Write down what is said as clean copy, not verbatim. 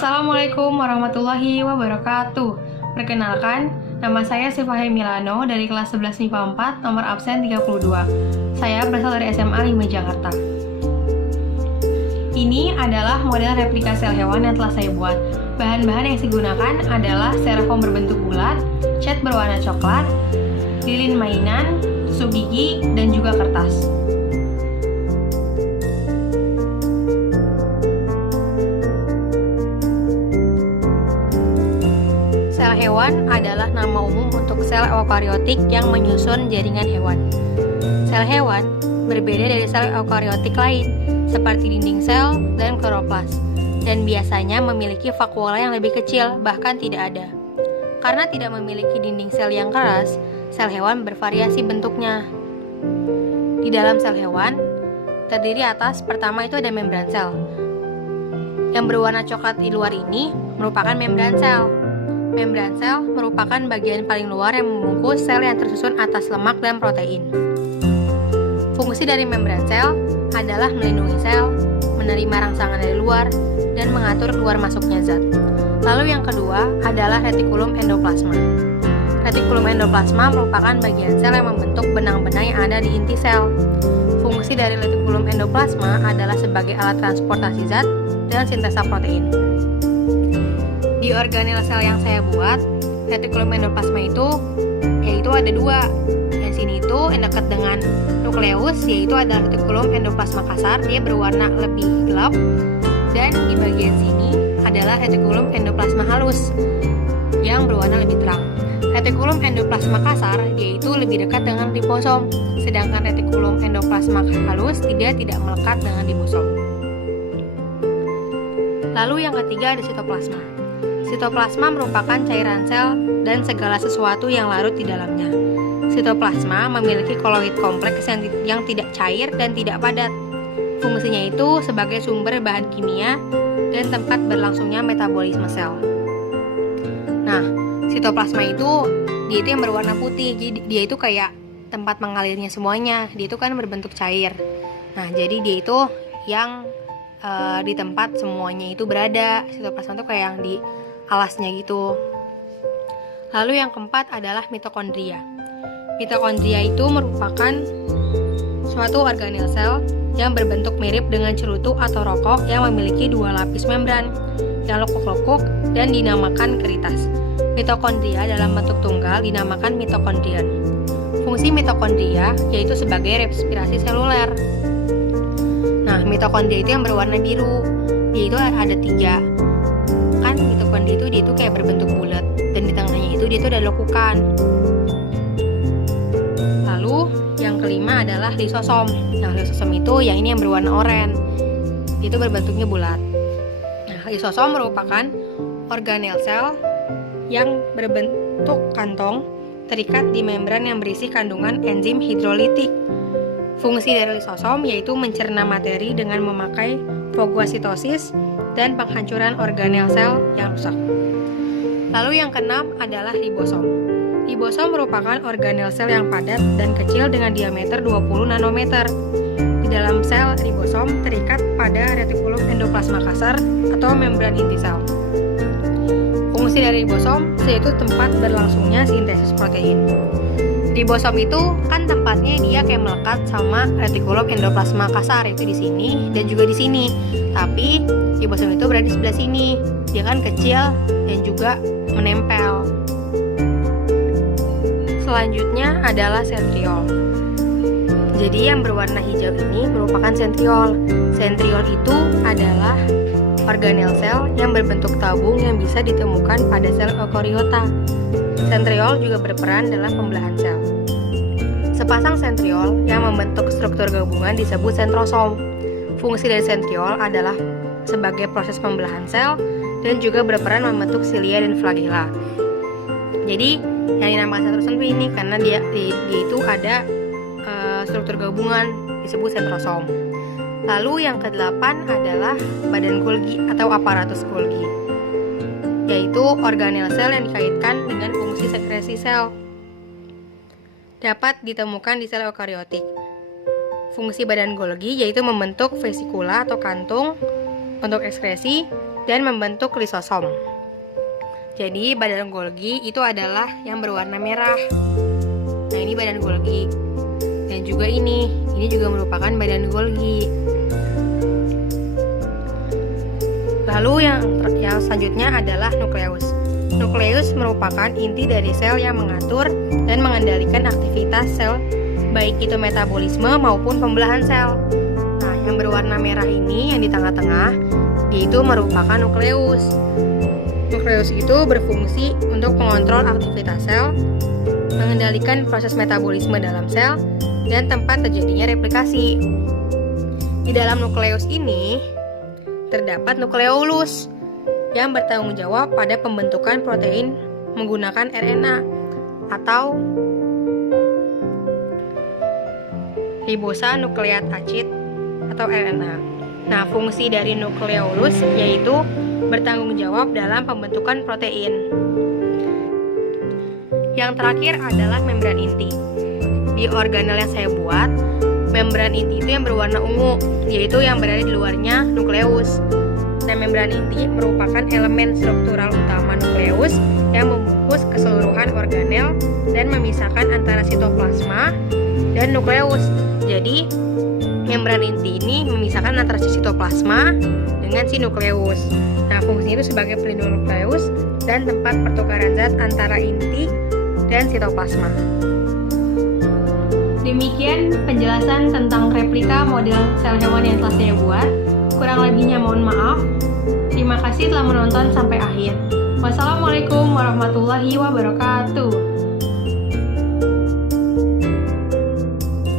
Assalamualaikum warahmatullahi wabarakatuh. Perkenalkan, nama saya Sifahe Milano dari kelas 11 MIPA 4, nomor absen 32. Saya berasal dari SMA 5 Jakarta. Ini adalah model replika sel hewan yang telah saya buat. Bahan-bahan yang saya gunakan adalah styrofoam berbentuk bulat, cat berwarna coklat, lilin mainan, tusuk gigi, dan juga kertas. Sel hewan adalah nama umum untuk sel eukariotik yang menyusun jaringan hewan. Sel hewan berbeda dari sel eukariotik lain, seperti dinding sel dan kloroplas, dan biasanya memiliki vakuola yang lebih kecil, bahkan tidak ada. Karena tidak memiliki dinding sel yang keras, sel hewan bervariasi bentuknya. Di dalam sel hewan, terdiri atas pertama itu ada membran sel. Yang berwarna coklat di luar ini merupakan membran sel. Membran sel merupakan bagian paling luar yang membungkus sel yang tersusun atas lemak dan protein. Fungsi dari membran sel adalah melindungi sel, menerima rangsangan dari luar, dan mengatur keluar masuknya zat. Lalu yang kedua adalah retikulum endoplasma. Retikulum endoplasma merupakan bagian sel yang membentuk benang-benang yang ada di inti sel. Fungsi dari retikulum endoplasma adalah sebagai alat transportasi zat dan sintesa protein. Di organel sel yang saya buat, retikulum endoplasma yaitu ada dua. Yang sini itu yang dekat dengan nukleus, yaitu ada retikulum endoplasma kasar, dia berwarna lebih gelap. Dan di bagian sini adalah retikulum endoplasma halus yang berwarna lebih terang. Retikulum endoplasma kasar yaitu lebih dekat dengan ribosom, sedangkan retikulum endoplasma halus tidak melekat dengan ribosom. Lalu yang ketiga ada sitoplasma. Sitoplasma merupakan cairan sel dan segala sesuatu yang larut di dalamnya. Sitoplasma memiliki koloid kompleks yang tidak cair dan tidak padat. Fungsinya itu sebagai sumber bahan kimia dan tempat berlangsungnya metabolisme sel. Nah, sitoplasma dia itu yang berwarna putih. Jadi dia itu kayak tempat mengalirnya semuanya. Dia itu kan berbentuk cair. Nah, jadi dia itu yang di tempat semuanya itu berada. Sitoplasma itu kayak yang di alasnya gitu. Lalu yang keempat adalah mitokondria. Mitokondria itu merupakan suatu organel sel yang berbentuk mirip dengan cerutu atau rokok yang memiliki dua lapis membran yang lekuk-lekuk dan dinamakan keritas. Mitokondria dalam bentuk tunggal dinamakan mitokondrion. Fungsi mitokondria yaitu sebagai respirasi seluler. Nah, mitokondria itu yang berwarna biru. Dia itu ada 3. Kan mitokondria dia itu kayak berbentuk bulat, dan di tengahnya itu dia itu ada lekukan. Lalu yang kelima adalah lisosom. Nah, lisosom itu yang ini yang berwarna oranye. Dia itu berbentuknya bulat. Nah, lisosom merupakan organel sel yang berbentuk kantong terikat di membran yang berisi kandungan enzim hidrolitik. Fungsi dari lisosom yaitu mencerna materi dengan memakai fagositosis dan penghancuran organel sel yang rusak. Lalu yang keenam adalah ribosom. Ribosom merupakan organel sel yang padat dan kecil dengan diameter 20 nanometer. Di dalam sel ribosom terikat pada retikulum endoplasma kasar atau membran inti sel. Fungsi dari ribosom yaitu tempat berlangsungnya sintesis protein. Ribosom itu kan tempatnya dia kayak melekat sama retikulum endoplasma kasar, itu di sini dan juga di sini. Tapi ribosom itu berada di sebelah sini. Dia kan kecil dan juga menempel. Selanjutnya adalah sentriol. Jadi yang berwarna hijau ini merupakan sentriol. Sentriol itu adalah organel sel yang berbentuk tabung yang bisa ditemukan pada sel eukariota. Sentriol juga berperan dalam pembelahan sel. Sepasang sentriol yang membentuk struktur gabungan disebut sentrosom. Fungsi dari sentriol adalah sebagai proses pembelahan sel dan juga berperan membentuk silia dan flagella. Jadi yang dinamakan sentrosom ini karena dia itu ada struktur gabungan disebut sentrosom. Lalu yang ke-8 adalah badan Golgi atau aparatus Golgi, yaitu organel sel yang dikaitkan dengan fungsi sekresi sel. Dapat ditemukan di sel eukariotik. Fungsi badan Golgi yaitu membentuk vesikula atau kantung untuk ekskresi dan membentuk lisosom. Jadi badan Golgi itu adalah yang berwarna merah. Nah, ini badan Golgi. Dan juga ini juga merupakan badan Golgi. Lalu yang selanjutnya adalah nukleus. Nukleus merupakan inti dari sel yang mengatur dan mengendalikan aktivitas sel, baik itu metabolisme maupun pembelahan sel. Nah, yang berwarna merah ini yang di tengah-tengah, yaitu merupakan nukleus. Nukleus itu berfungsi untuk mengontrol aktivitas sel, mengendalikan proses metabolisme dalam sel, dan tempat terjadinya replikasi. Di dalam nukleus ini terdapat nukleolus yang bertanggung jawab pada pembentukan protein menggunakan RNA atau ribosa nukleat acid atau RNA. Nah, fungsi dari nukleolus yaitu bertanggung jawab dalam pembentukan protein. Yang terakhir adalah membran inti. Di organel yang saya buat, membran inti itu yang berwarna ungu, yaitu yang berada di luarnya nukleus. Nah, membran inti merupakan elemen struktural utama nukleus yang membungkus keseluruhan organel dan memisahkan antara sitoplasma dan nukleus. Jadi, membran inti ini memisahkan antara si sitoplasma dengan si nukleus. Nah, fungsinya itu sebagai pelindung nukleus dan tempat pertukaran zat antara inti dan sitoplasma. Demikian penjelasan tentang replika model sel hewan yang telah saya buat. Kurang lebihnya mohon maaf. Terima kasih telah menonton sampai akhir. Wassalamualaikum warahmatullahi wabarakatuh.